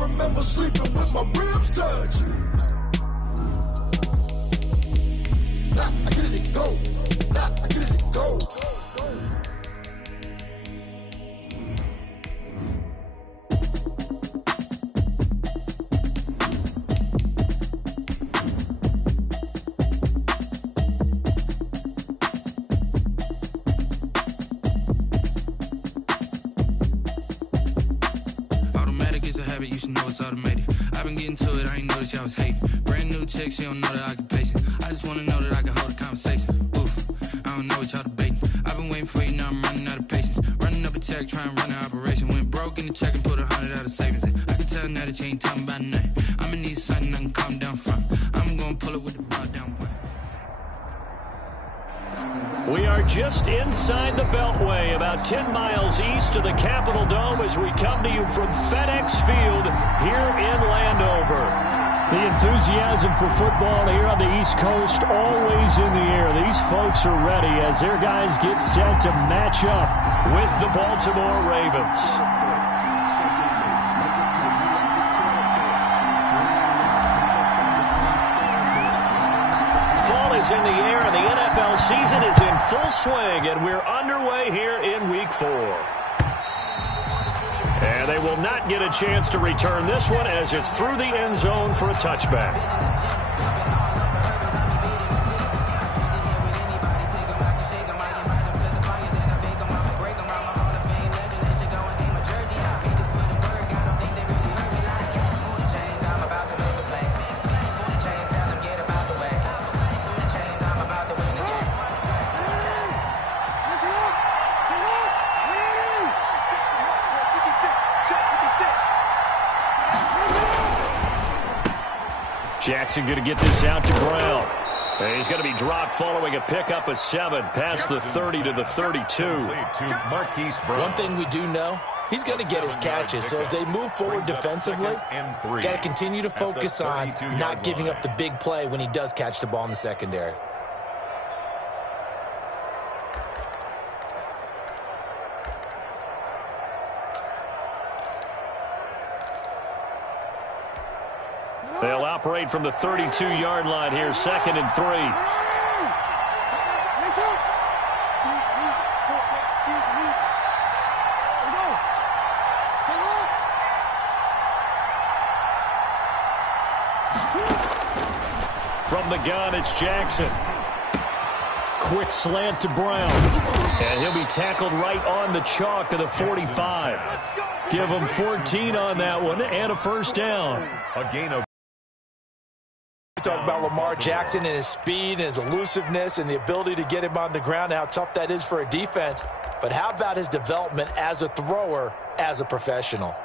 remember sleeping with my ribs touched. I get it go. I get it go. She don't know the occupation. I just wanna know that I can hold a conversation. Oof, I don't know what y'all debating. I've been waiting for you, now I'm running out of patience. Running up a check, trying to run an operation. Went broke in the check and put 100 out of savings in. I can tell now that you ain't talking about nothing. I'ma need something I can calm down from. I'm gonna pull it with the bar down one. We are just inside the Beltway, about 10 miles east of the Capitol Dome as we come to you from FedEx Field here in Landover. The enthusiasm for football here on the East Coast always in the air. These folks are ready as their guys get set to match up with the Baltimore Ravens. Fall is in the air and the NFL season is in full swing, and we're underway here in Week 4. And they will not get a chance to return this one as it's through the end zone for a touchback. Jackson going to get this out to Brown. And he's going to be dropped following a pickup of 7 past the 30 to the 32. One thing we do know, he's going to get his catches. So as they move forward defensively, got to continue to focus on not giving up the big play when he does catch the ball in the secondary. They'll operate from the 32-yard line here, 2nd and 3. From the gun, it's Jackson. Quick slant to Brown. And he'll be tackled right on the chalk of the 45. Give him 14 on that one and a first down. A gain of talk about Lamar Jackson and his speed and his elusiveness and the ability to get him on the ground, how tough that is for a defense. But how about his development as a thrower, as a professional?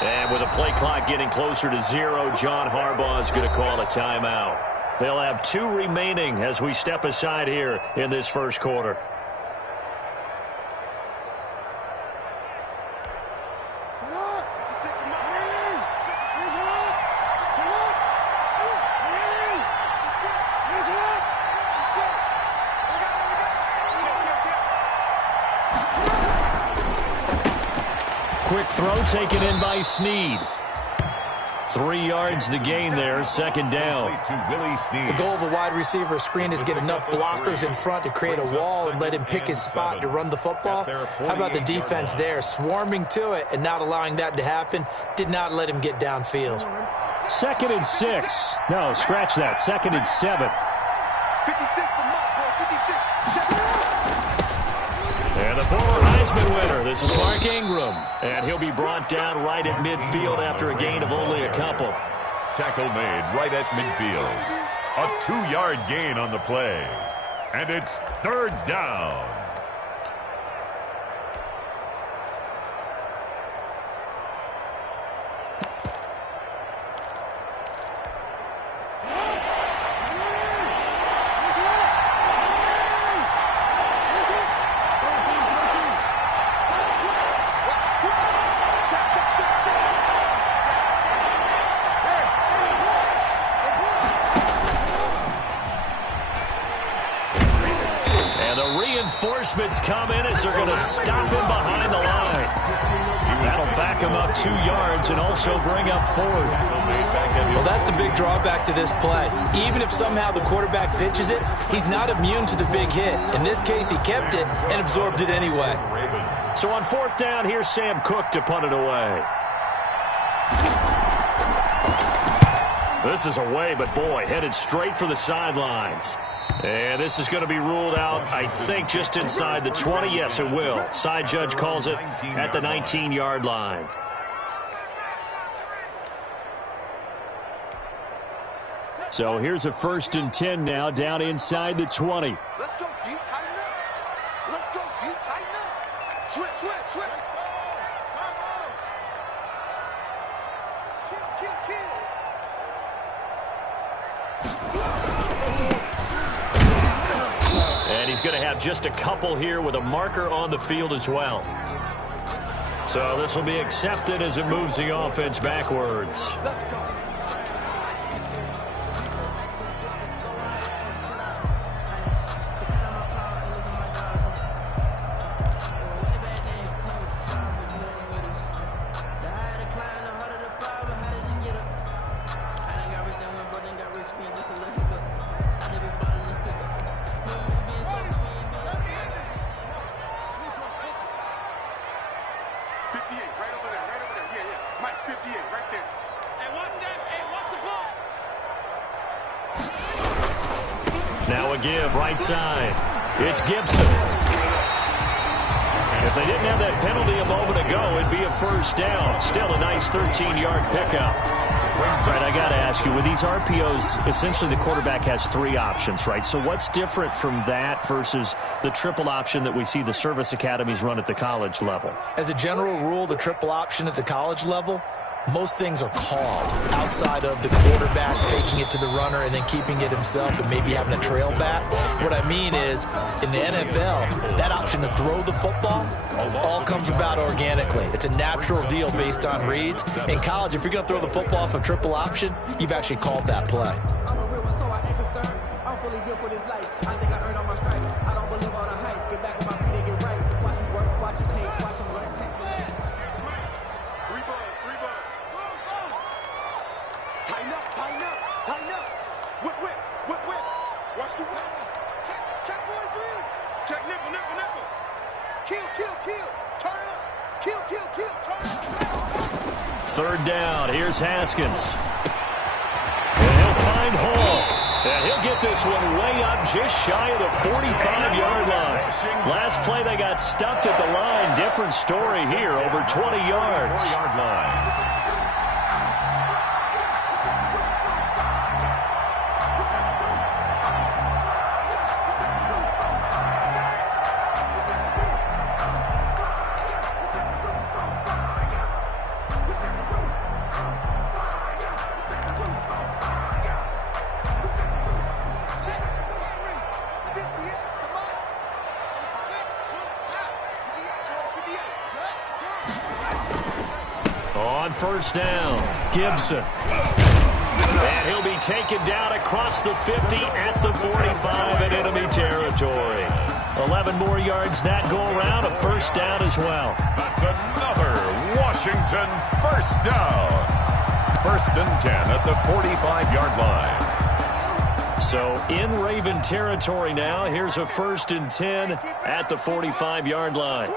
And with the play clock getting closer to 0, John Harbaugh is going to call a timeout. They'll have 2 remaining as we step aside here in this first quarter. Quick throw taken in by Snead. 3 yards the gain there, 2nd down. The goal of a wide receiver screen is get enough blockers in front to create a wall and let him pick his spot to run the football. How about the defense there, swarming to it and not allowing that to happen? Did not let him get downfield. 2nd and 6. No, scratch that. 2nd and 7. And the former Heisman winner, this is Mark Ingram. And he'll be brought down right at midfield after a gain of only a couple. Tackle made right at midfield. A 2-yard gain on the play. And it's 3rd down. Reinforcements come in as they're going to stop him behind the line. That'll back him up 2 yards and also bring up 4th. Well, that's the big drawback to this play. Even if somehow the quarterback pitches it, he's not immune to the big hit. In this case, he kept it and absorbed it anyway. So on 4th down, here's Sam Cook to punt it away. This is away, but boy, headed straight for the sidelines. And this is going to be ruled out, I think, just inside the 20. Yes, it will. Side judge calls it at the 19-yard line. So here's a 1st and 10 now, down inside the 20. Let's go, D. Tighten up. Let's go, D. Tighten up. Switch, switch, switch. Kill, kill, kill. And he's going to have just a couple here with a marker on the field as well. So this will be accepted as it moves the offense backwards. Now a give right side. It's Gibson. If they didn't have that penalty a moment ago, it'd be a 1st down. Still a nice 13-yard pickup. Right, I got to ask you, with these RPOs, essentially the quarterback has 3 options, right? So what's different from that versus the triple option that we see the service academies run at the college level? As a general rule, the triple option at the college level, most things are called outside of the quarterback faking it to the runner and then keeping it himself and maybe having a trail back. What I mean is, in the NFL, that option to throw the football all comes about organically. It's a natural deal based on reads. In college, if you're going to throw the football off a triple option, you've actually called that play. I'm a real one, so I ain't concerned. I'm fully built for this life. I think I earned all my stripes. I don't believe all the hype. Get back on my feet and get right. Watch him work, watch him pace, watch him work. Tighten up, tighten up, tighten up. Whip, whip, whip, whip. Watch the whip. Check 43. Check nickel, nickel, nickel. Kill, kill, kill. Turn up. Kill, kill, kill. Turn up. 3rd down. Here's Haskins. And he'll find Hall. And he'll get this one way up just shy of the 45-yard line. Last play they got stuffed at the line. Different story here. Over 20 yards. 4-yard line. On 1st down, Gibson. And he'll be taken down across the 50 at the 45 in enemy territory. 11 more yards that go around, a 1st down as well. That's another Washington 1st down. 1st and 10 at the 45-yard line. So in Raven territory now, here's a 1st and 10 at the 45-yard line.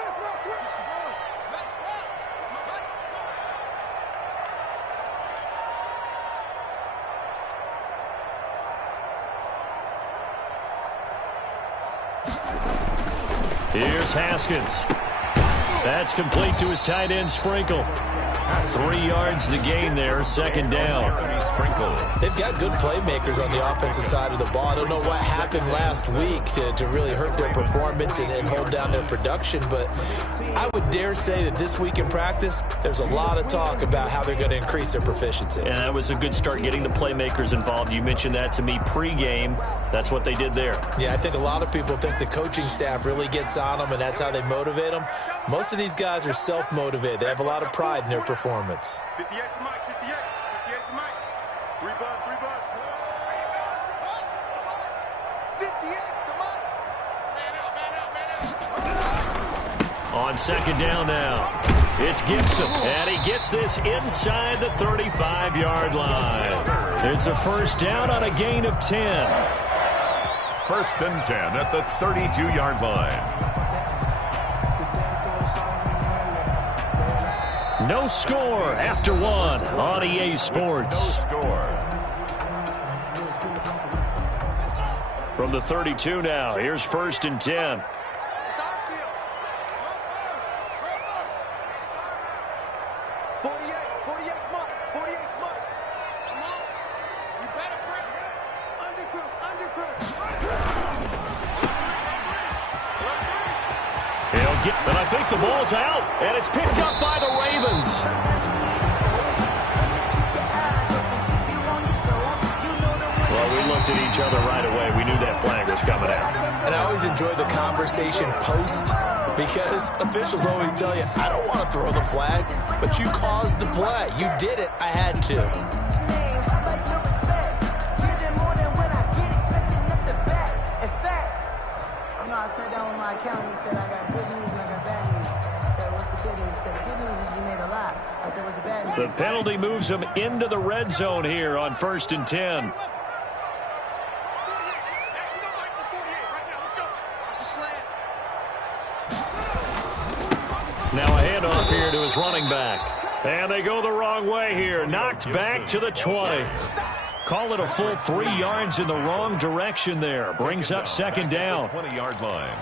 Here's Haskins. That's complete to his tight end, Sprinkle. 3 yards the gain there, 2nd down. They've got good playmakers on the offensive side of the ball. I don't know what happened last week to really hurt their performance and hold down their production, but I would dare say that this week in practice, there's a lot of talk about how they're going to increase their proficiency. And that was a good start getting the playmakers involved. You mentioned that to me pregame. That's what they did there. Yeah, I think a lot of people think the coaching staff really gets on them, and that's how they motivate them. Most of these guys are self-motivated. They have a lot of pride in their performance. 58 for Mike, 58. 58 for Mike. 3 buzz, 3 buzz. 58 for Mike. Man out, man out, man On second down now, it's Gibson, and he gets this inside the 35-yard line. It's a first down on a gain of 10. First and 10 at the 32-yard line. No score after one on EA Sports. No score. From the 32 now, here's first and 10. And I think the ball's out, and it's picked up by the Ravens. Well, we looked at each other right away. We knew that flag was coming out. And I always enjoy the conversation post because officials always tell you, I don't want to throw the flag, but you caused the play. You did it. I had to. I sat down with my accountant. He said, I got good news and I got bad news. I said, what's the good news? He said, the good news is you made a lot. I said, what's the bad news? The penalty moves him into the red zone here on first and 10. Now a handoff here to his running back. And they go the wrong way here. Knocked back to the 20. Call it a full 3 yards in the wrong direction there. Brings up second down. 20-yard line.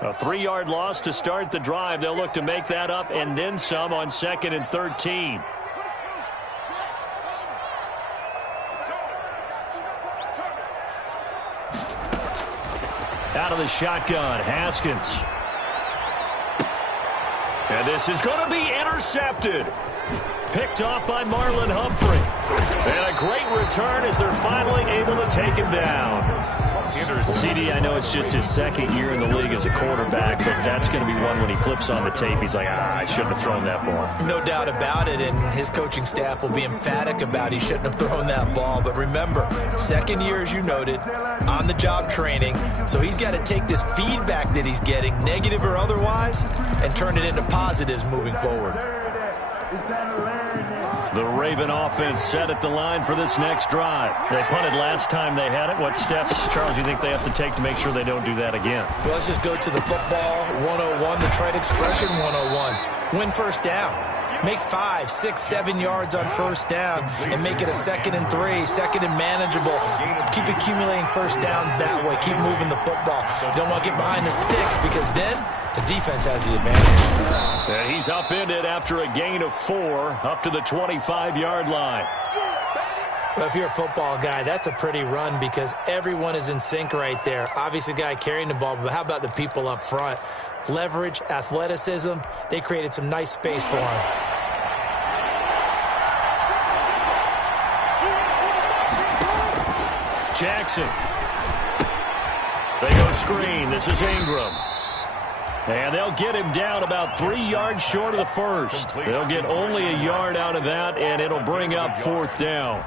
A 3-yard loss to start the drive. They'll look to make that up and then some on second and 13. Out of the shotgun, Haskins. And this is going to be intercepted. Picked off by Marlon Humphrey. And a great return as they're finally able to take him down. CD, I know it's just his second year in the league as a quarterback, but that's going to be one when he flips on the tape. He's like, I shouldn't have thrown that ball. No doubt about it, and his coaching staff will be emphatic about he shouldn't have thrown that ball. But remember, second year, as you noted, on-the-job training, so he's got to take this feedback that he's getting, negative or otherwise, and turn it into positives moving forward. The Raven offense set at the line for this next drive. They punted last time they had it. What steps, Charles, you think they have to take to make sure they don't do that again? Well, let's just go to the football 101, the trade expression 101. Win first down. Make 5, 6, 7 yards on first down and make it a 2nd and 3, second and manageable. Keep accumulating first downs that way. Keep moving the football. Don't want to get behind the sticks because then the defense has the advantage. And he's upended after a gain of 4 up to the 25-yard line. Well, if you're a football guy, that's a pretty run because everyone is in sync right there. Obviously, the guy carrying the ball, but how about the people up front? Leverage, athleticism, they created some nice space for him. Jackson. They go screen. This is Ingram. And they'll get him down about 3 yards short of the first. They'll get only a yard out of that, and it'll bring up fourth down.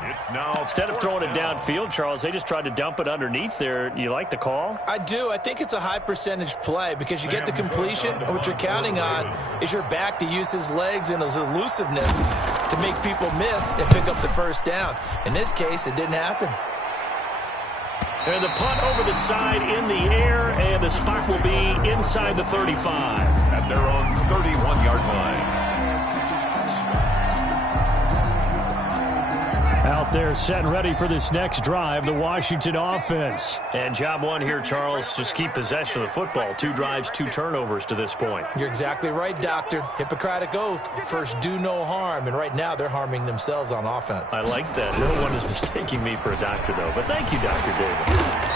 Instead of throwing it downfield, Charles, they just tried to dump it underneath there. You like the call? I do. I think it's a high percentage play because you get the completion. And what you're counting on is your back to use his legs and his elusiveness to make people miss and pick up the first down. In this case, it didn't happen. And the punt over the side in the air, and the spot will be inside the 35. At their own 31-yard line. Out there set and ready for this next drive, the Washington offense. And job one here, Charles, just keep possession of the football. 2 drives, 2 turnovers to this point. You're exactly right, Doctor. Hippocratic oath. First, do no harm. And right now, they're harming themselves on offense. I like that. No one is mistaking me for a doctor, though. But thank you, Dr. Davis.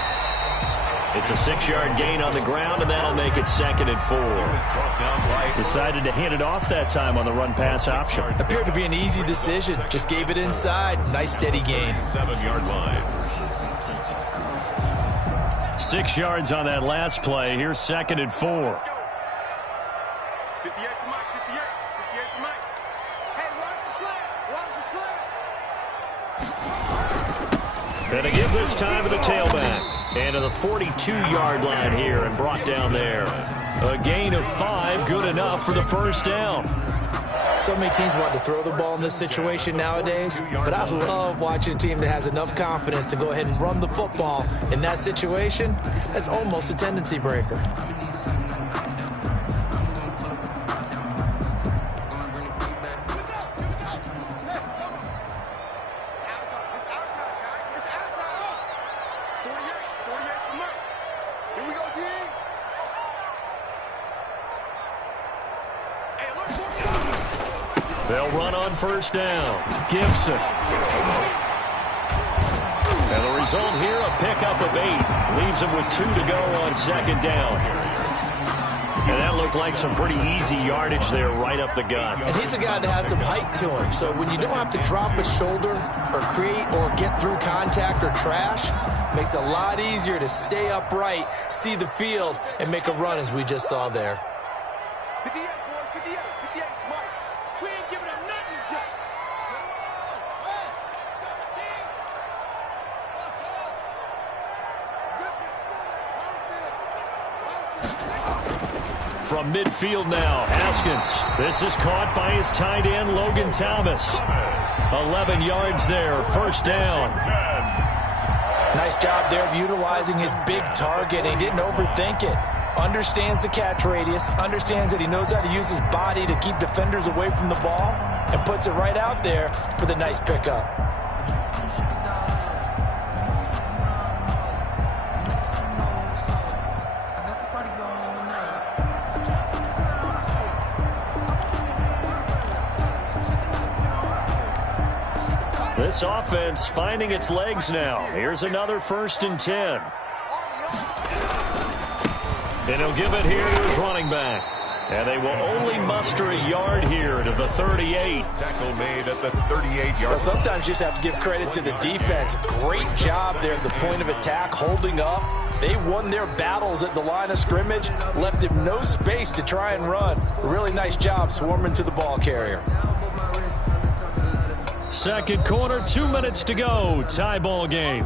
It's a 6-yard gain on the ground, and that'll make it 2nd and 4. Decided to hand it off that time on the run-pass option. Appeared to be an easy decision. Just gave it inside. Nice, steady gain. 7-yard line. 6 yards on that last play. Here's 2nd and 4. 58 for Mike, 58. 58 for Mike. Hey, watch the slant. Watch the slant. And to give this time to the tailback. And to the 42-yard line here and brought down there. A gain of 5, good enough for the first down. So many teams want to throw the ball in this situation nowadays, but I love watching a team that has enough confidence to go ahead and run the football. In that situation, that's almost a tendency breaker. They'll run on first down. Gibson. And the result here, a pickup of 8. Leaves him with 2 to go on 2nd down. And that looked like some pretty easy yardage there right up the gut. And he's a guy that has some height to him. So when you don't have to drop a shoulder or create or get through contact or trash, makes it a lot easier to stay upright, see the field, and make a run as we just saw there. 58, boy, 58, 58, Mike. We ain't giving up nothing yet. From midfield now, Haskins. This is caught by his tight end, Logan Thomas. 11 yards there, first down. Nice job there of utilizing his big target. He didn't overthink it. Understands the catch radius, understands that he knows how to use his body to keep defenders away from the ball, and puts it right out there for the nice pickup. This offense finding its legs now. Here's another 1st and 10. And he'll give it here to his running back. And they will only muster a yard here to the 38. Tackle made at the 38-yard line. Well, sometimes you just have to give credit to the defense. Great job there at the point of attack, holding up. They won their battles at the line of scrimmage, left him no space to try and run. Really nice job swarming to the ball carrier. 2nd quarter, 2 minutes to go. Tie ball game.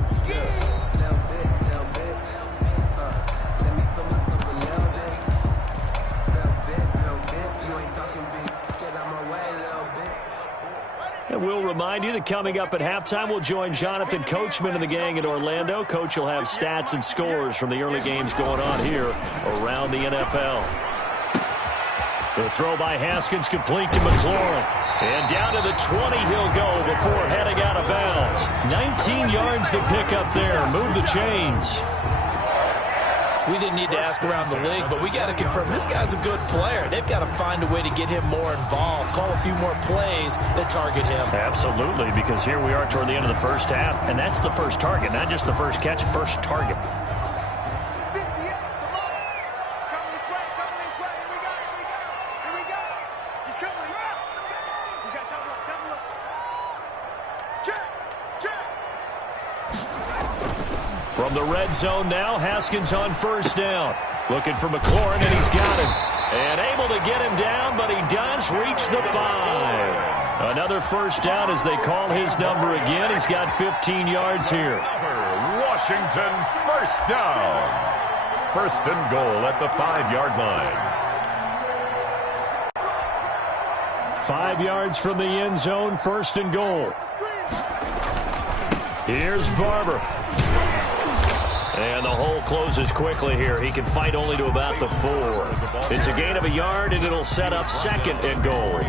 And we'll remind you that coming up at halftime, we'll join Jonathan Coachman and the gang in Orlando. Coach will have stats and scores from the early games going on here around the NFL. The throw by Haskins complete to McLaurin. And down to the 20 he'll go before heading out of bounds. 19 yards to pick up there. Move the chains. We didn't need to ask around the league, but we got to confirm this guy's a good player. They've got to find a way to get him more involved, call a few more plays that target him. Absolutely, because here we are toward the end of the first half, and that's the first target, not just the first catch, first target. 58, come on. It's coming this way, coming this way. Here we go, here we go. Here we go. He's coming. We got double up, double up. Check, check. From the red zone now, Haskins on first down. Looking for McLaurin, and he's got him. And able to get him down, but he does reach the 5. Another first down as they call his number again. He's got 15 yards here. Washington, first down. 1st and goal at the 5-yard line. 5 yards from the end zone, 1st and goal. Here's Barber. And the hole closes quickly here. He can fight only to about the 4. It's a gain of a yard, and it'll set up 2nd and goal.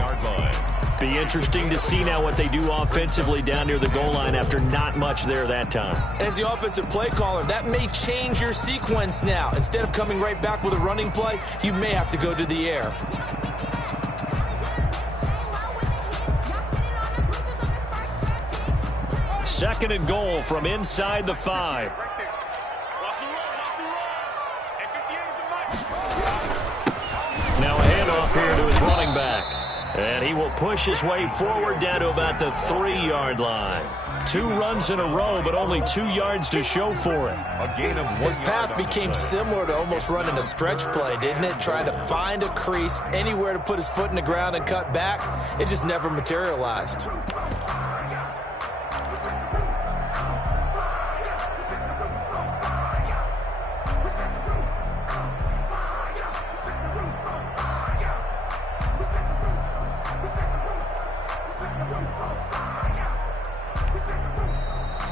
Be interesting to see now what they do offensively down near the goal line after not much there that time. As the offensive play caller, that may change your sequence now. Instead of coming right back with a running play, you may have to go to the air. 2nd and goal from inside the 5. Now a handoff here to his running back. And he will push his way forward down to about the 3-yard line. 2 runs in a row, but only 2 yards to show for it. A gain of 1 His yard path on the became play. similar to almost running a stretch play, didn't it? Trying to find a crease, anywhere to put his foot in the ground and cut back. It just never materialized.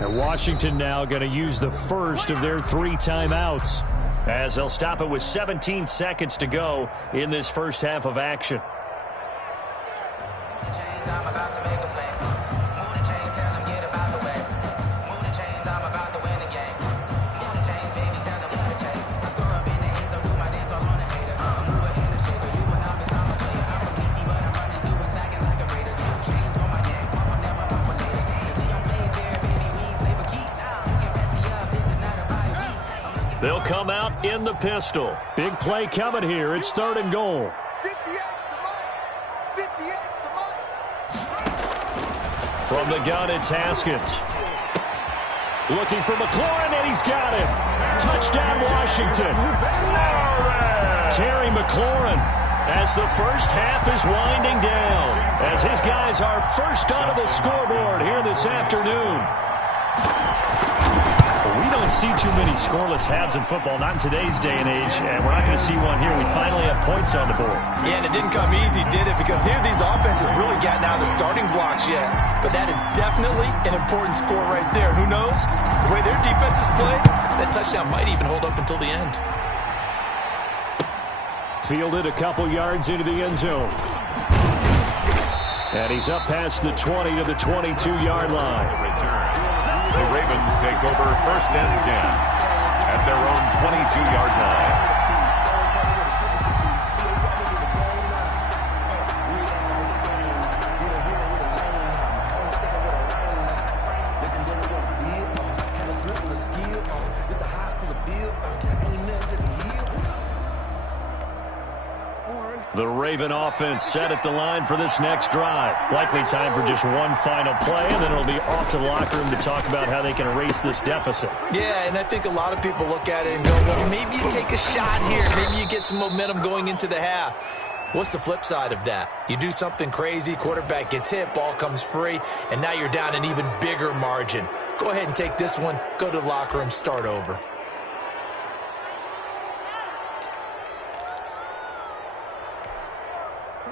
And Washington now going to use the first of their 3 timeouts, as they'll stop it with 17 seconds to go in this first half of action. They'll come out in the pistol. Big play coming here. It's 3rd and goal. 58 the money. From the gun, it's Haskins. Looking for McLaurin, and he's got him. Touchdown, Washington. Terry McLaurin, as the first half is winding down, as his guys are first onto the scoreboard here this afternoon. We don't see too many scoreless halves in football, not in today's day and age, and we're not going to see one here. We finally have points on the board. Yeah, and it didn't come easy, did it? Because neither of these offenses really gotten out of the starting blocks yet. But that is definitely an important score right there. Who knows? The way their defenses play, that touchdown might even hold up until the end. Fielded a couple yards into the end zone. And he's up past the 20 to the 22-yard line. The Ravens take over 1st and 10 at their own 22-yard line. The Raven offense set at the line for this next drive. Likely time for just one final play, and then it'll be off to the locker room to talk about how they can erase this deficit. Yeah, and I think a lot of people look at it and go, well, maybe you take a shot here. Maybe you get some momentum going into the half. What's the flip side of that? You do something crazy, quarterback gets hit, ball comes free, and now you're down an even bigger margin. Go ahead and take this one, go to the locker room, start over.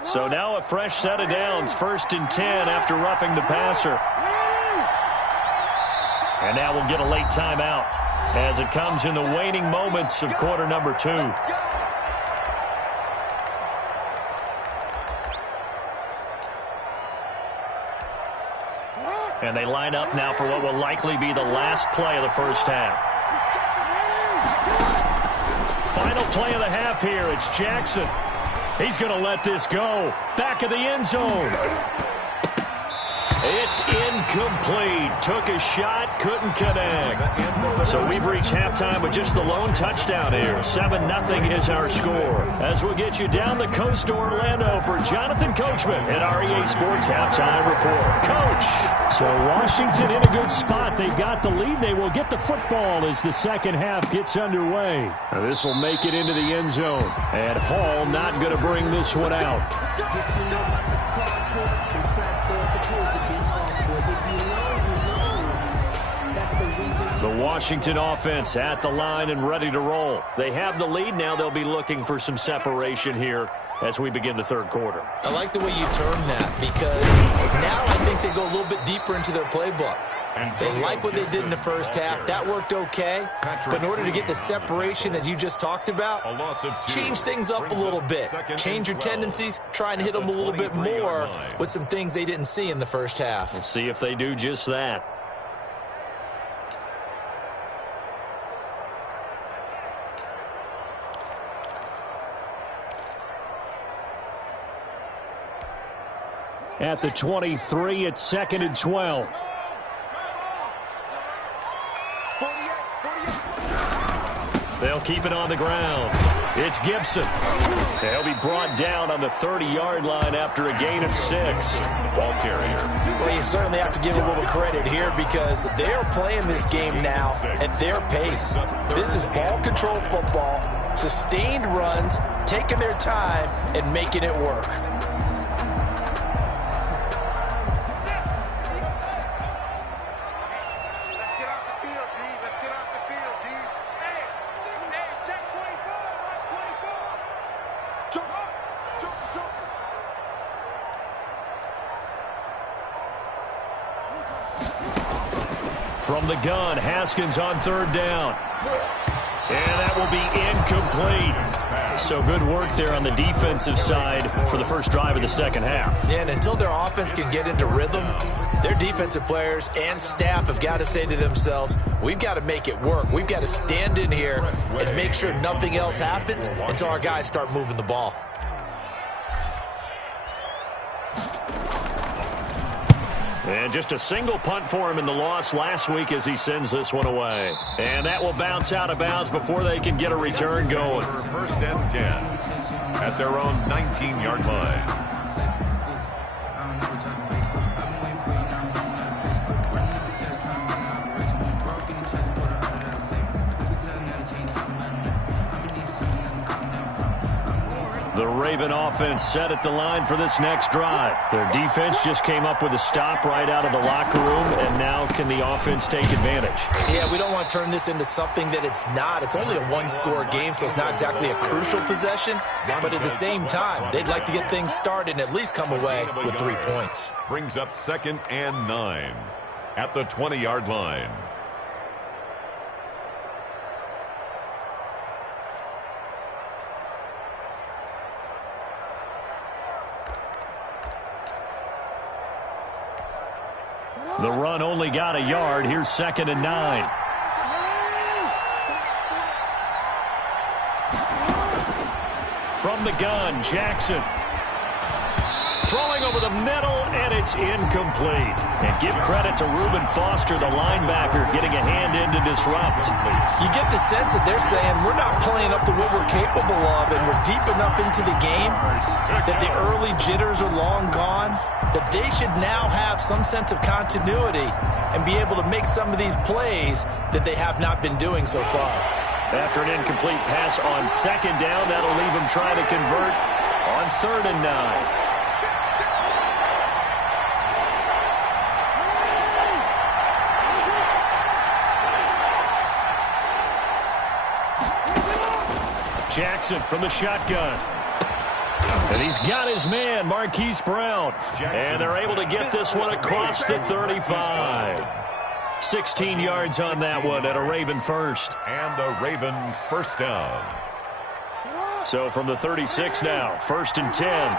So now a fresh set of downs, 1st and 10 after roughing the passer. And now we'll get a late timeout as it comes in the waning moments of quarter number 2. And they line up now for what will likely be the last play of the first half. Final play of the half here. It's Jackson. He's going to let this go. Back of the end zone. It's incomplete. Took a shot, couldn't connect. So we've reached halftime with just the lone touchdown here. 7-0 is our score. As we'll get you down the coast to Orlando for Jonathan Coachman at REA Sports Halftime Report. Coach. So Washington in a good spot. They've got the lead. They will get the football as the second half gets underway. This will make it into the end zone. And Hall not going to bring this one out. The Washington offense at the line and ready to roll. They have the lead. Now they'll be looking for some separation here as we begin the third quarter. I like the way you term that, because now I think they go a little bit deeper into their playbook. They like what they did in the first half. That worked okay. But in order to get the separation that you just talked about, change things up a little bit. Change your tendencies. Try and hit them a little bit more with some things they didn't see in the first half. We'll see if they do just that. At the 23, it's 2nd and 12. They'll keep it on the ground. It's Gibson. They'll be brought down on the 30-yard line after a gain of 6. Ball carrier. Well, you certainly have to give a little credit here because they're playing this game now at their pace. This is ball control football, sustained runs, taking their time, and making it work. From the gun, Haskins on 3rd down. And that will be incomplete. So good work there on the defensive side for the first drive of the second half. Yeah, and until their offense can get into rhythm, their defensive players and staff have got to say to themselves, we've got to make it work. We've got to stand in here and make sure nothing else happens until our guys start moving the ball. And just a single punt for him in the loss last week as he sends this one away. And that will bounce out of bounds before they can get a return going. First and 10 at their own 19-yard line. The Raven offense set at the line for this next drive. Their defense just came up with a stop right out of the locker room, and now can the offense take advantage? Yeah, we don't want to turn this into something that it's not. It's only a one-score game, so it's not exactly a crucial possession. But at the same time, they'd like to get things started and at least come away with 3 points. Brings up 2nd and 9 at the 20-yard line. The run only got a yard. Here's 2nd and 9. From the gun, Jackson. Throwing over the middle, and it's incomplete. And give credit to Reuben Foster, the linebacker, getting a hand in to disrupt. You get the sense that they're saying we're not playing up to what we're capable of, and we're deep enough into the game that the early jitters are long gone, that they should now have some sense of continuity and be able to make some of these plays that they have not been doing so far. After an incomplete pass on 2nd down, that'll leave them trying to convert on 3rd and 9. Jackson from the shotgun. And he's got his man, Marquise Brown. And they're able to get this one across the 35. 16 yards on that one and a Raven first. And a Raven first down. So from the 36 now, 1st and 10.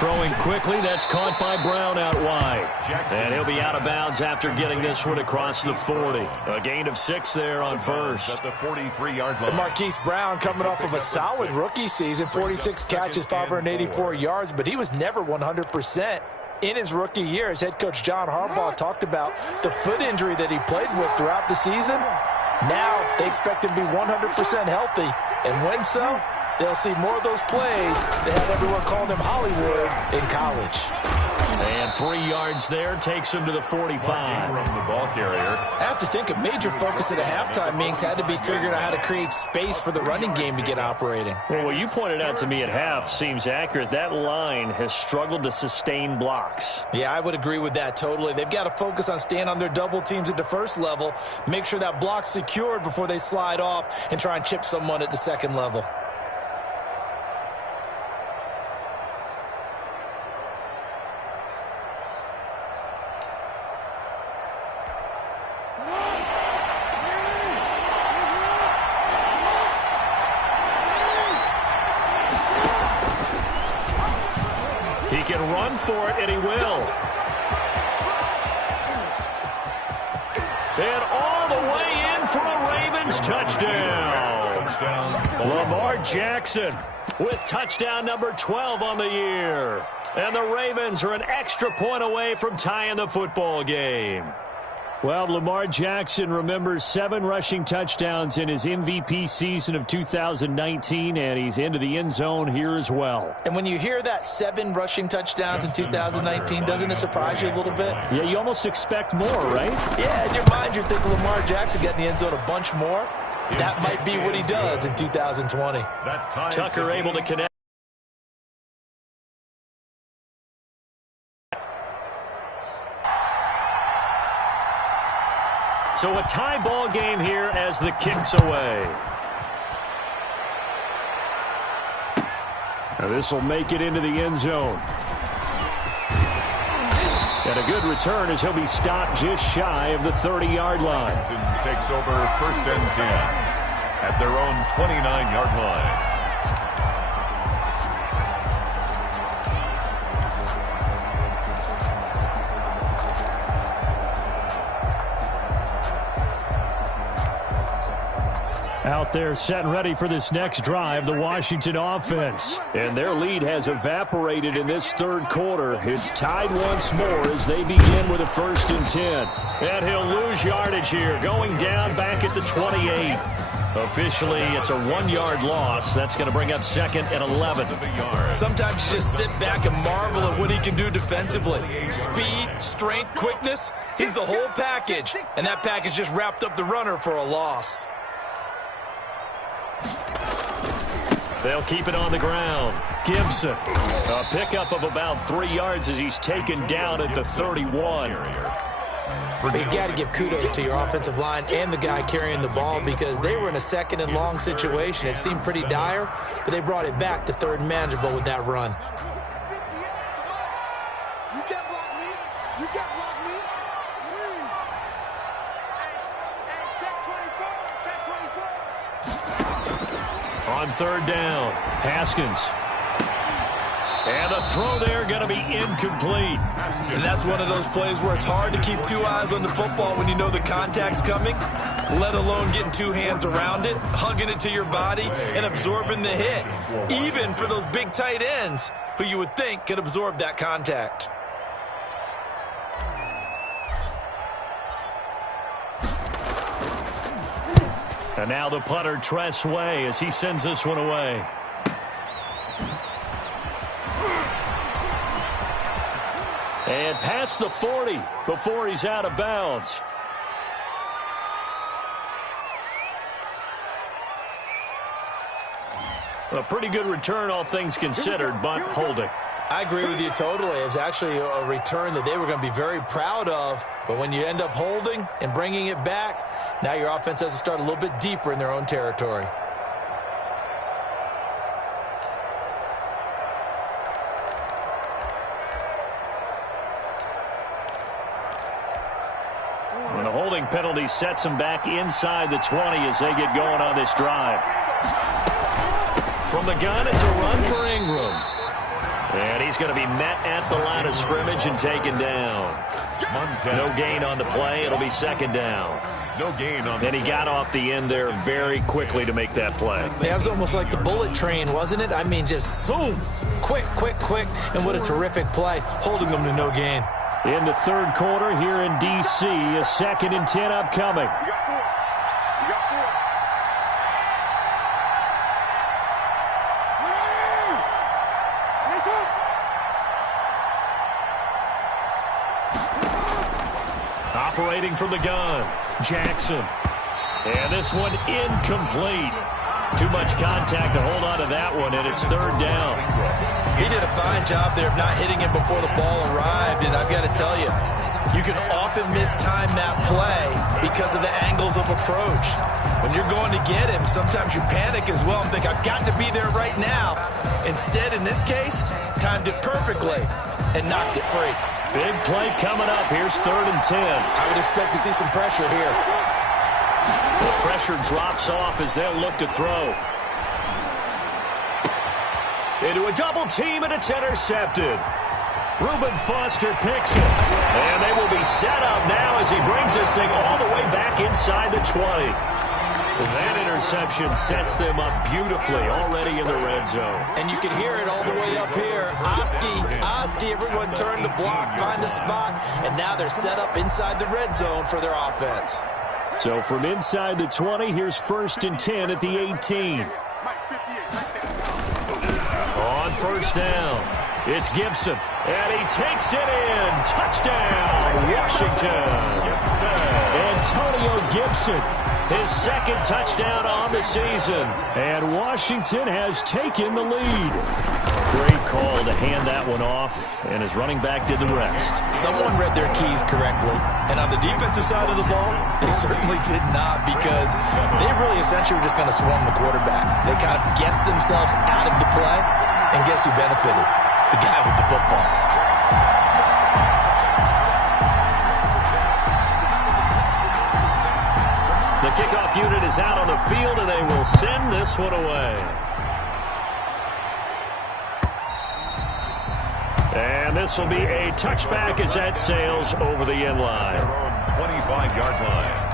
Throwing quickly, that's caught by Brown out wide. And he'll be out of bounds after getting this one across the 40. A gain of 6 there on 1st. At the 43-yard line. Marquise Brown coming off of a solid rookie season, 46 catches, 584 yards, but he was never 100% in his rookie year. As head coach John Harbaugh talked about the foot injury that he played with throughout the season. Now they expect him to be 100% healthy, and when so, they'll see more of those plays that have everyone calling him Hollywood in college. And 3 yards there takes him to the 45. From the ball carrier. I have to think a major focus at a halftime meetings had to be figuring out how to create space for the running game to get operating. Well, what you pointed out to me at half seems accurate. That line has struggled to sustain blocks. Yeah, I would agree with that totally. They've got to focus on staying on their double teams at the first level, make sure that block's secured before they slide off and try and chip someone at the second level. He can run for it, and he will. And all the way in for a Ravens touchdown. Lamar Jackson with touchdown number 12 on the year. And the Ravens are an extra point away from tying the football game. Well, Lamar Jackson remembers 7 rushing touchdowns in his MVP season of 2019, and he's into the end zone here as well. And when you hear that 7 rushing touchdowns in 2019, doesn't it surprise you a little bit? Yeah, you almost expect more, right? Yeah, in your mind, you're thinking Lamar Jackson getting the end zone a bunch more. That might be what he does in 2020. Tucker able to connect. So a tie ball game here as the kick's away. Now this will make it into the end zone. And a good return as he'll be stopped just shy of the 30-yard line. Takes over 1st and 10 at their own 29-yard line. Out there set and ready for this next drive, the Washington offense. And their lead has evaporated in this 3rd quarter. It's tied once more as they begin with a 1st and 10. And he'll lose yardage here, going down back at the 28. Officially, it's a 1-yard loss. That's going to bring up 2nd and 11. Sometimes you just sit back and marvel at what he can do defensively. Speed, strength, quickness. He's the whole package. And that package just wrapped up the runner for a loss. They'll keep it on the ground. Gibson, a pickup of about 3 yards as he's taken down at the 31. You got to give kudos to your offensive line and the guy carrying the ball because they were in a 2nd and long situation. It seemed pretty dire, but they brought it back to 3rd and manageable with that run. You can't block me. You can't block me. Check 24. Check 24. On 3rd down, Haskins. And the throw there going to be incomplete. And that's one of those plays where it's hard to keep 2 eyes on the football when you know the contact's coming, let alone getting 2 hands around it, hugging it to your body, and absorbing the hit, even for those big tight ends who you would think could absorb that contact. And now the punter, Tress Way, as he sends this one away. And past the 40 before he's out of bounds. A pretty good return, all things considered, but holding. I agree with you totally. It's actually a return that they were going to be very proud of. But when you end up holding and bringing it back, now your offense has to start a little bit deeper in their own territory. And a holding penalty sets them back inside the 20 as they get going on this drive. From the gun, it's a run for Ingram. And he's going to be met at the line of scrimmage and taken down. No gain on the play. It'll be 2nd down. No gain on the And he got off the end there very quickly to make that play. It was almost like the bullet train, wasn't it? I mean, just zoom. Quick, quick, quick. And what a terrific play, holding them to no gain. In the 3rd quarter here in D.C., a 2nd and 10 upcoming. You got 4. You got 4. Operating from the gun, Jackson. And this one incomplete. Too much contact to hold on to that one, and it's 3rd down. He did a fine job there of not hitting him before the ball arrived, and I've got to tell you, you can often mistime that play because of the angles of approach. When you're going to get him, sometimes you panic as well and think, I've got to be there right now. Instead, in this case, timed it perfectly and knocked it free. Big play coming up. Here's 3rd and 10. I would expect to see some pressure here. The pressure drops off as they'll look to throw. Into a double team, and it's intercepted. Reuben Foster picks it. And they will be set up now as he brings this thing all the way back inside the 20. That interception sets them up beautifully already in the red zone. And you can hear it all the way up here. Oski, everyone turn the block, find a spot, and now they're set up inside the red zone for their offense. So from inside the 20, here's 1st and 10 at the 18. On first down, it's Gibson, and he takes it in. Touchdown, Washington. Antonio Gibson, his 2nd touchdown on the season. And Washington has taken the lead. Great call to hand that one off, and his running back did the rest. Someone read their keys correctly, and on the defensive side of the ball, they certainly did not, because they really essentially were just going to swarm the quarterback. They kind of guessed themselves out of the play, and guess who benefited? The guy with the football. The kickoff unit is out on the field, and they will send this one away. And this will be a touchback as that sails over the end line. Their own 25-yard line.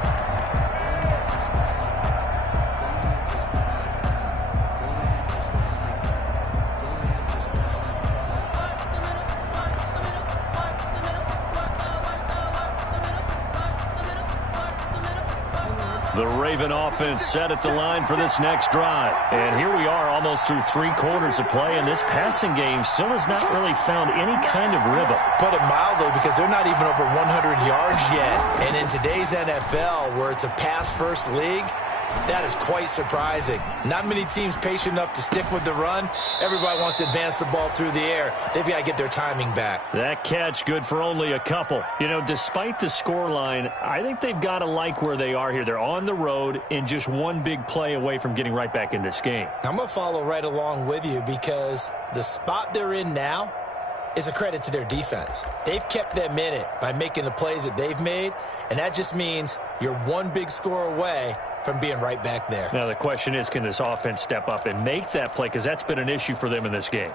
The Raven offense set at the line for this next drive. And here we are almost through 3 quarters of play, and this passing game still has not really found any kind of rhythm. Put it mildly, because they're not even over 100 yards yet. And in today's NFL, where it's a pass-first league, that is quite surprising. Not many teams patient enough to stick with the run. Everybody wants to advance the ball through the air. They've got to get their timing back. That catch good for only a couple. You know, despite the scoreline, I think they've got to like where they are here. They're on the road and just one big play away from getting right back in this game. I'm going to follow right along with you, because the spot they're in now is a credit to their defense. They've kept them in it by making the plays that they've made, and that just means you're one big score away from being right back there. Now the question is, can this offense step up and make that play, because that's been an issue for them in this game.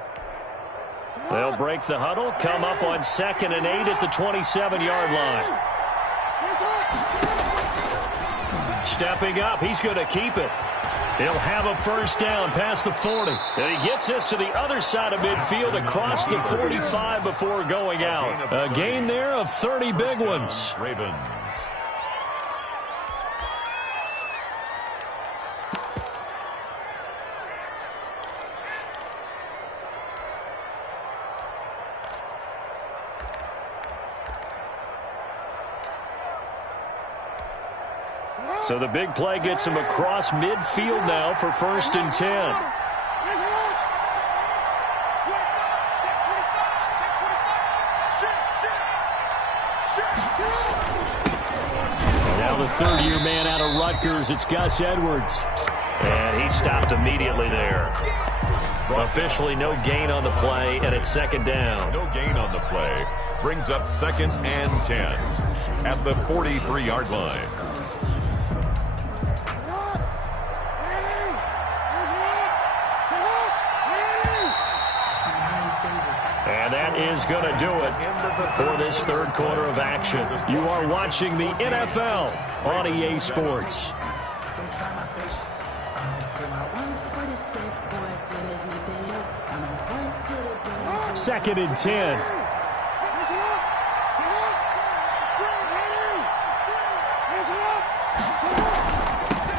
They'll break the huddle, come up on 2nd and 8 at the 27-yard line. Stepping up, he's going to keep it. He'll have a first down past the 40. And he gets this to the other side of midfield across the 45 before going out. A gain there of 30 big ones. Ravens. So the big play gets him across midfield now for 1st and 10. Now the 3rd-year man out of Rutgers, it's Gus Edwards. And he stopped immediately there. Officially no gain on the play, and it's 2nd down. No gain on the play. Brings up 2nd and 10 at the 43-yard line. And that is going to do it for this 3rd quarter of action. You are watching the NFL on EA Sports. Second and 10.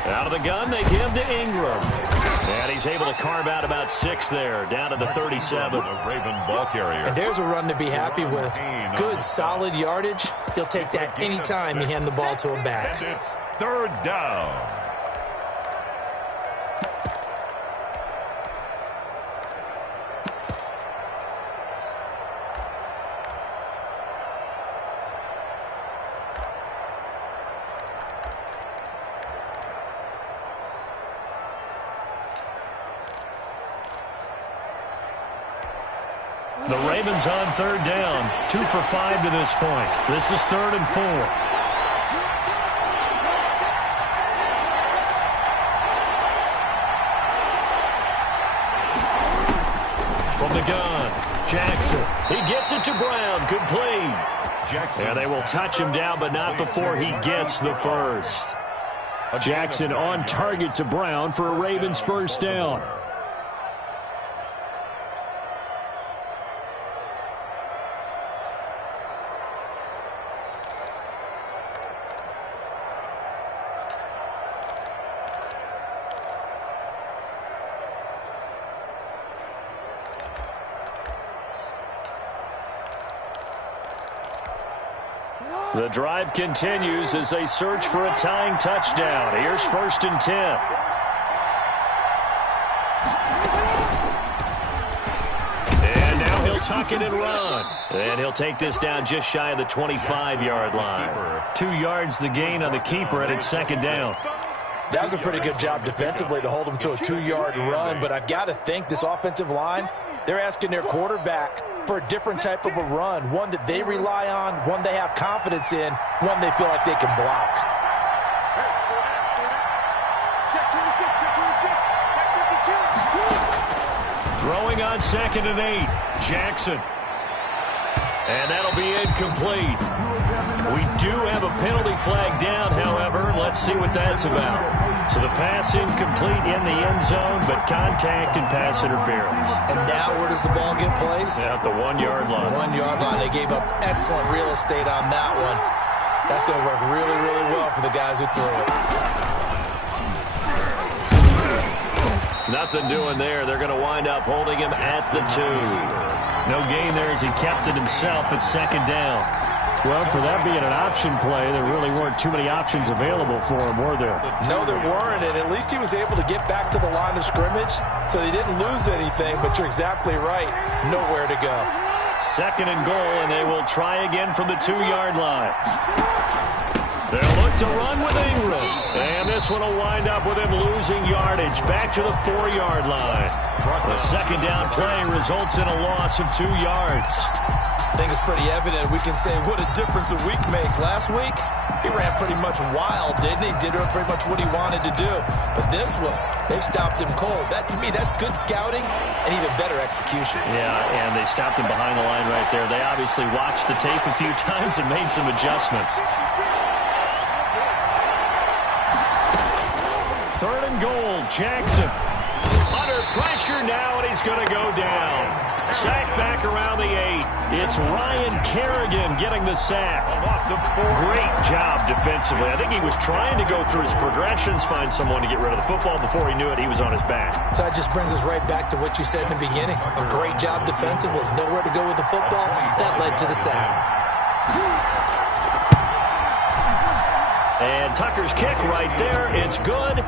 Out of the gun, they give to Ingram. And he's able to carve out about 6 there, down to the 37. A Raven ball carrier. And there's a run to be happy with. Good, solid yardage. He'll take that anytime you hand the ball to him back. And it's 3rd down. The Ravens on 3rd down. 2 for 5 to this point. This is 3rd and 4. From the gun, Jackson. He gets it to Brown. Complete. Jackson. And they will touch him down, but not before he gets the first. Jackson on target to Brown for a Ravens first down. The drive continues as they search for a tying touchdown. Here's 1st and 10. And now he'll tuck it and run. And he'll take this down just shy of the 25-yard line. 2 yards the gain on the keeper, and it's 2nd down. That was a pretty good job defensively to hold him to a 2-yard run, but I've got to think this offensive line, they're asking their quarterback for a different type of a run, one that they rely on, one they have confidence in, one they feel like they can block. Throwing on 2nd and 8, Jackson. And that'll be incomplete. We do have a penalty flag down, however. Let's see what that's about. So the pass incomplete in the end zone, but contact and pass interference. And now where does the ball get placed? At the 1-yard line. 1-yard line. They gave up excellent real estate on that one. That's going to work really, really well for the guys who threw it. Nothing doing there. They're going to wind up holding him at the 2. No gain there as he kept it himself at 2nd down. Well, for that being an option play, there really weren't too many options available for him, were there? No, there weren't, and at least he was able to get back to the line of scrimmage, so he didn't lose anything, but you're exactly right. Nowhere to go. 2nd and goal, and they will try again from the 2-yard line. They'll look to run with Ingram, and this one will wind up with him losing yardage back to the 4-yard line. The 2nd down play results in a loss of 2 yards. I think it's pretty evident. We can say what a difference a week makes. Last week, he ran pretty much wild, didn't he? Did pretty much what he wanted to do. But this one, they stopped him cold. That, to me, that's good scouting and even better execution. Yeah, and they stopped him behind the line right there. They obviously watched the tape a few times and made some adjustments. 3rd and goal, Jackson. Under pressure now, and he's going to go down. Sack back around the 8. It's Ryan Kerrigan getting the sack. Great job defensively. I think he was trying to go through his progressions, find someone to get rid of the football. Before he knew it, he was on his back. So that just brings us right back to what you said in the beginning. A great job defensively. Nowhere to go with the football. That led to the sack. And Tucker's kick right there. It's good.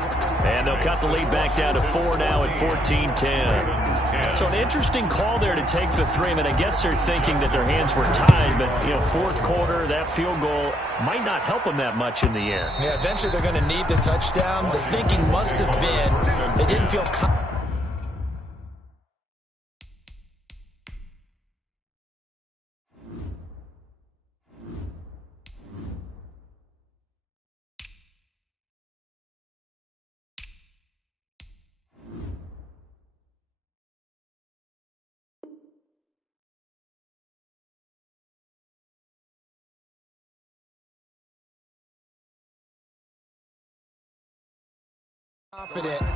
And they'll cut the lead back down to 4 now at 14-10. So an interesting call there to take the 3. I mean, I guess they're thinking that their hands were tied, but, you know, 4th quarter, that field goal might not help them that much in the air. Yeah, eventually they're going to need the touchdown. The thinking must have been they didn't feel confident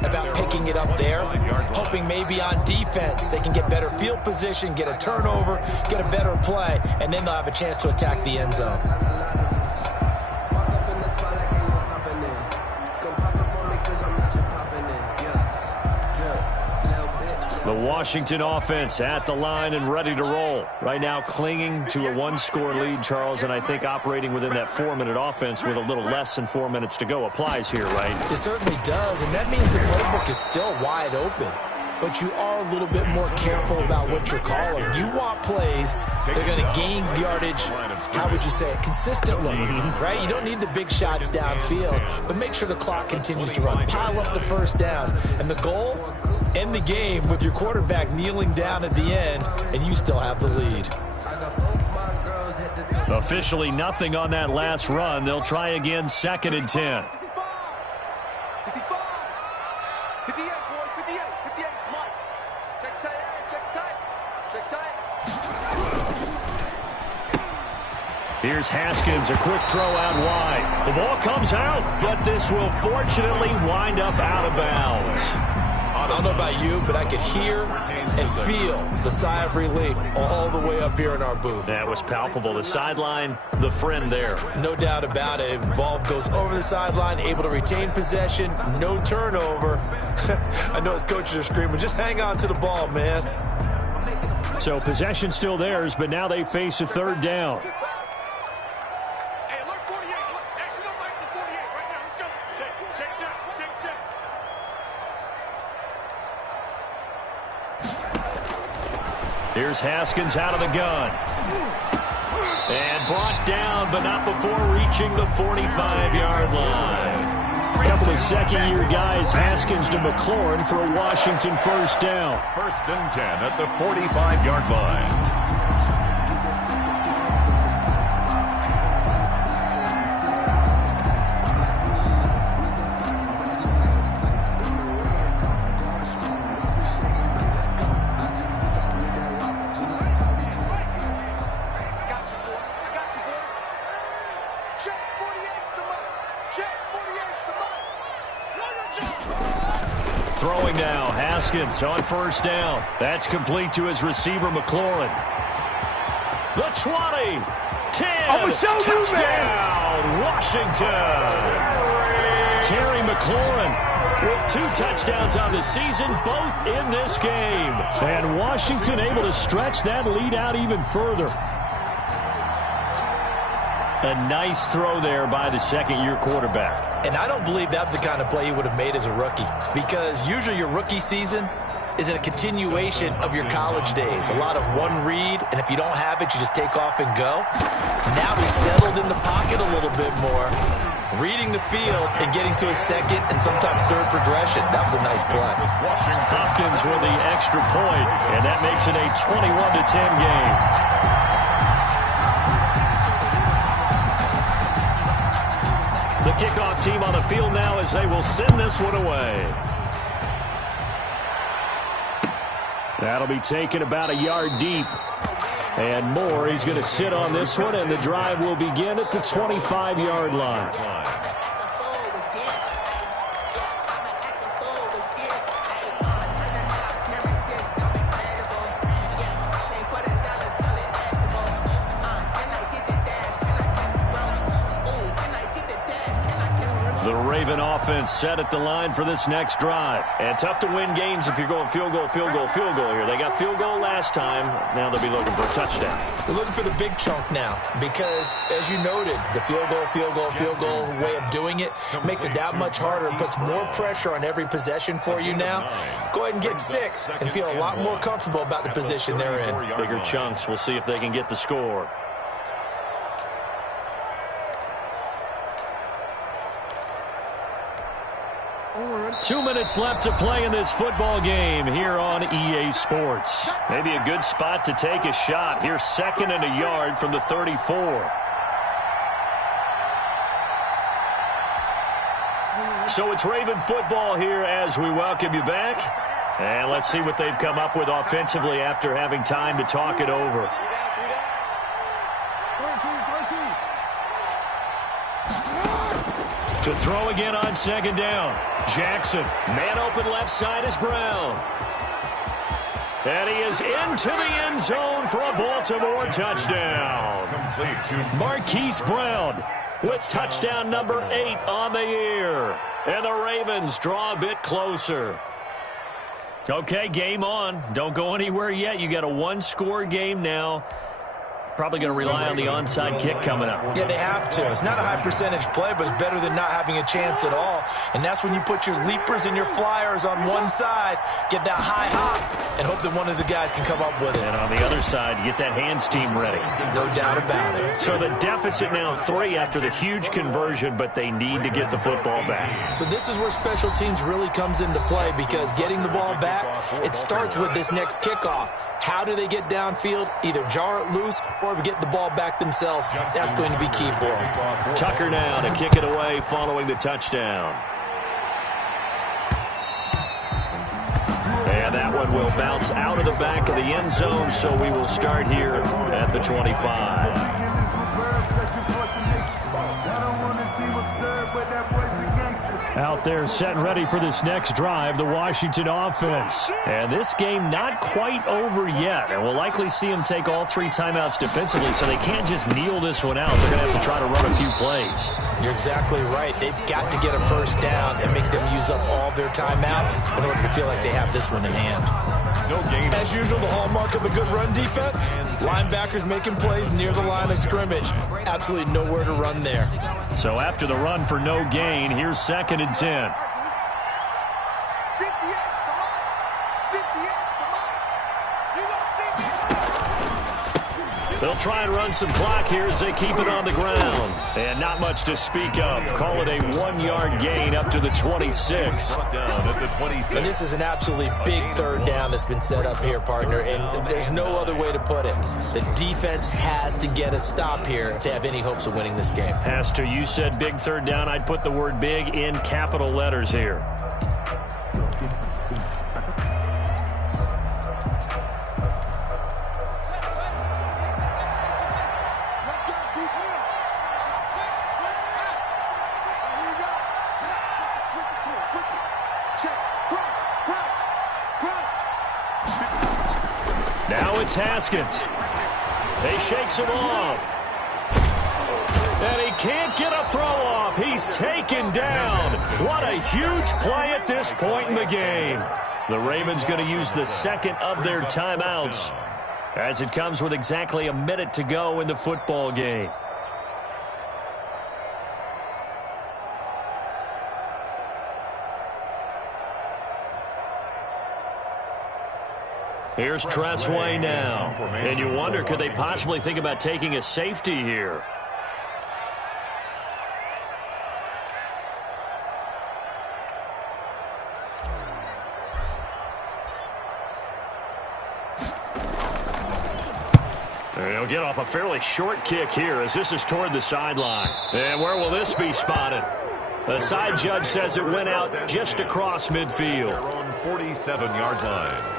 about picking it up there, hoping maybe on defense they can get better field position, get a turnover, get a better play, and then they'll have a chance to attack the end zone. The Washington offense at the line and ready to roll. Right now clinging to a 1-score lead, Charles, and I think operating within that 4-minute offense with a little less than 4 minutes to go applies here, right? It certainly does, and that means the playbook is still wide open. But you are a little bit more careful about what you're calling. You want plays that are going to gain yardage, how would you say it, consistently, right? You don't need the big shots downfield, but make sure the clock continues to run. Pile up the first downs. And the goal, end the game with your quarterback kneeling down at the end, and you still have the lead. Officially nothing on that last run. They'll try again, 2nd and 10. Here's Haskins, a quick throw out wide. The ball comes out, but this will fortunately wind up out of bounds. I don't know about you, but I could hear and feel the sigh of relief all the way up here in our booth. That was palpable. The sideline, the friend there. No doubt about it. The ball goes over the sideline, able to retain possession, no turnover. I know his coaches are screaming, just hang on to the ball, man. So possession still theirs, but now they face a third down. Hey, alert 48. Hey, we don't like the 48 right now. Let's go. Check. Here's Haskins out of the gun. And brought down, but not before reaching the 45-yard line. A couple of second-year guys, Haskins to McLaurin for a Washington first down. 1st and 10 at the 45-yard line. Throwing now, Haskins on first down. That's complete to his receiver, McLaurin. The 20, 10, touchdown, Washington. Terry McLaurin with 2 touchdowns on the season, both in this game. And Washington able to stretch that lead out even further. A nice throw there by the second-year quarterback. And I don't believe that was the kind of play he would have made as a rookie, because usually your rookie season is in a continuation of your college days. A lot of one read, and if you don't have it, you just take off and go. Now he's settled in the pocket a little bit more, reading the field and getting to a second and sometimes third progression. That was a nice play. Hopkins with the extra point, and that makes it a 21-10 game. The kickoff team on the field now as they will send this one away. That'll be taken about a yard deep. And more, he's going to sit on this one, and the drive will begin at the 25-yard line. The Raven offense set at the line for this next drive. And tough to win games if you're going field goal here. They got field goal last time. Now they'll be looking for a touchdown. They're looking for the big chunk now because, as you noted, the field goal way of doing it makes it that much harder and puts more pressure on every possession for you now. Go ahead and get 6 and feel a lot more comfortable about the position they're in. Bigger chunks. We'll see if they can get the score. Two minutes left to play in this football game here on EA Sports. Maybe a good spot to take a shot. Here's 2nd and a yard from the 34. So it's Raven football here as we welcome you back. And let's see what they've come up with offensively after having time to talk it over. To throw again on 2nd down. Jackson, man open left side is Brown. And he is into the end zone for a Baltimore touchdown. Marquise Brown with touchdown number 8 on the year. And the Ravens draw a bit closer. Okay, game on. Don't go anywhere yet. You got a 1-score game now. Probably going to rely on the onside kick coming up. Yeah, they have to. It's not a high percentage play, but it's better than not having a chance at all. And that's when you put your leapers and your flyers on one side, get that high hop, and hope that one of the guys can come up with it. And on the other side, you get that hands team ready. No doubt about it. So the deficit now 3 after the huge conversion, but they need to get the football back. So this is where special teams really comes into play, because getting the ball back, it starts with this next kickoff. How do they get downfield? Either jar it loose or get the ball back themselves. That's going to be key for them. Tucker now to kick it away following the touchdown. And that one will bounce out of the back of the end zone, so we will start here at the 25. Out there set and ready for this next drive, the Washington offense. And this game not quite over yet. And we'll likely see them take all 3 timeouts defensively, so they can't just kneel this one out. They're going to have to try to run a few plays. You're exactly right. They've got to get a first down and make them use up all their timeouts in order to feel like they have this one in hand. No gain. As usual, the hallmark of a good run defense, linebackers making plays near the line of scrimmage. Absolutely nowhere to run there. So after the run for no gain, here's 2nd and 10. They'll try and run some clock here as they keep it on the ground. And not much to speak of. Call it a 1-yard gain up to the 26. And this is an absolutely big 3rd down that's been set up here, partner. And there's no other way to put it. The defense has to get a stop here if they have any hopes of winning this game. Pastor, you said big 3rd down. I'd put the word big in capital letters here. Now it's Haskins. He shakes him off. And he can't get a throw off. He's taken down. What a huge play at this point in the game. The Ravens going to use the 2nd of their timeouts as it comes with exactly a minute to go in the football game. Here's Tressway now. And you wonder, could they possibly think about taking a safety here? He'll get off a fairly short kick here as this is toward the sideline. And where will this be spotted? The side judge says it went out just across midfield. Their own 47-yard line.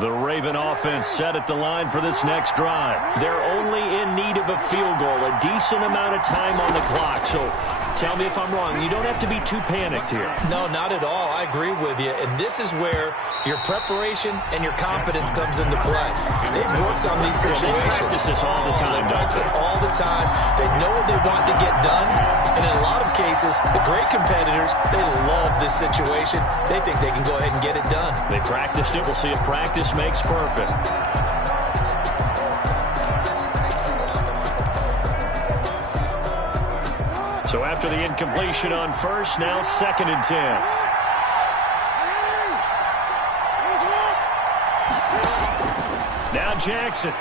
The Raven offense set at the line for this next drive. They're only in need of a field goal, a decent amount of time on the clock. So tell me if I'm wrong. You don't have to be too panicked here. No, not at all. I agree with you. And this is where your preparation and your confidence comes into play. They've worked on these situations. They practice this all the time. They practice it all the time. They know what they want to get done. And in a lot of cases, the great competitors, they love this situation. They think they can go ahead and get it done. They practiced it. We'll see if practice makes perfect. So after the incompletion on first, now 2nd and 10. Now Jackson.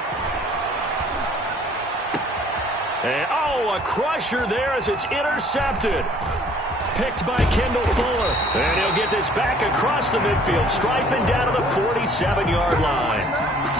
And, a crusher there as it's intercepted. Picked by Kendall Fuller. And he'll get this back across the midfield, striping down to the 47-yard line.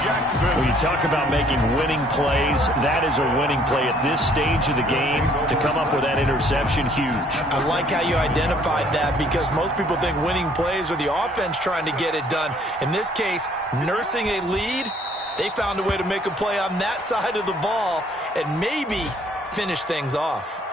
Jackson. When you talk about making winning plays, that is a winning play at this stage of the game. To come up with that interception, huge. I like how you identified that because most people think winning plays are the offense trying to get it done. In this case, nursing a lead, they found a way to make a play on that side of the ball and maybe finish things off.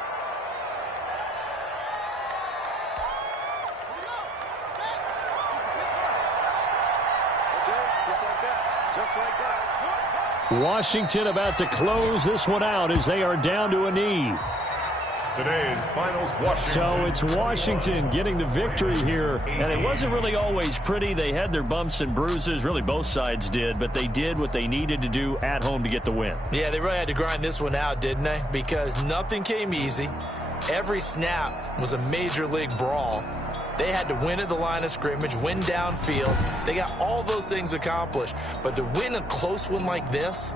Washington about to close this one out as they are down to a knee. Today's finals, Washington. So it's Washington getting the victory here. And it wasn't really always pretty. They had their bumps and bruises. Really, both sides did. But they did what they needed to do at home to get the win. Yeah, they really had to grind this one out, didn't they? Because nothing came easy. Every snap was a major league brawl. They had to win at the line of scrimmage, win downfield. They got all those things accomplished. But to win a close one like this,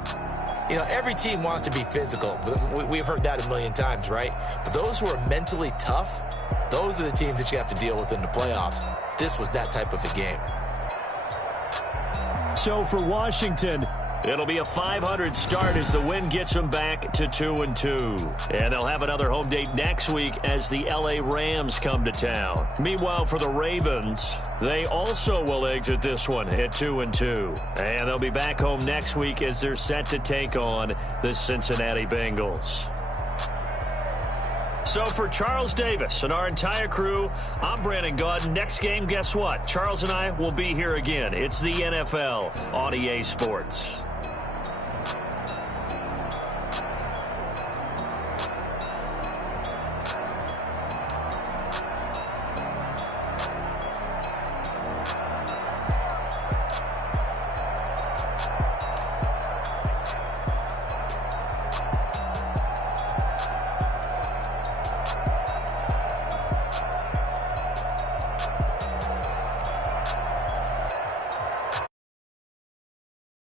you know, every team wants to be physical. We've heard that a million times, right? But those who are mentally tough, those are the teams that you have to deal with in the playoffs. This was that type of a game. So for Washington, It'll be a 500 start as the win gets them back to 2-2. And they'll have another home date next week as the LA Rams come to town. Meanwhile, for the Ravens, they also will exit this one at 2-2. And they'll be back home next week as they're set to take on the Cincinnati Bengals. So for Charles Davis and our entire crew, I'm Brandon Gaudin. Next game, guess what? Charles and I will be here again. It's the NFL on EA Sports.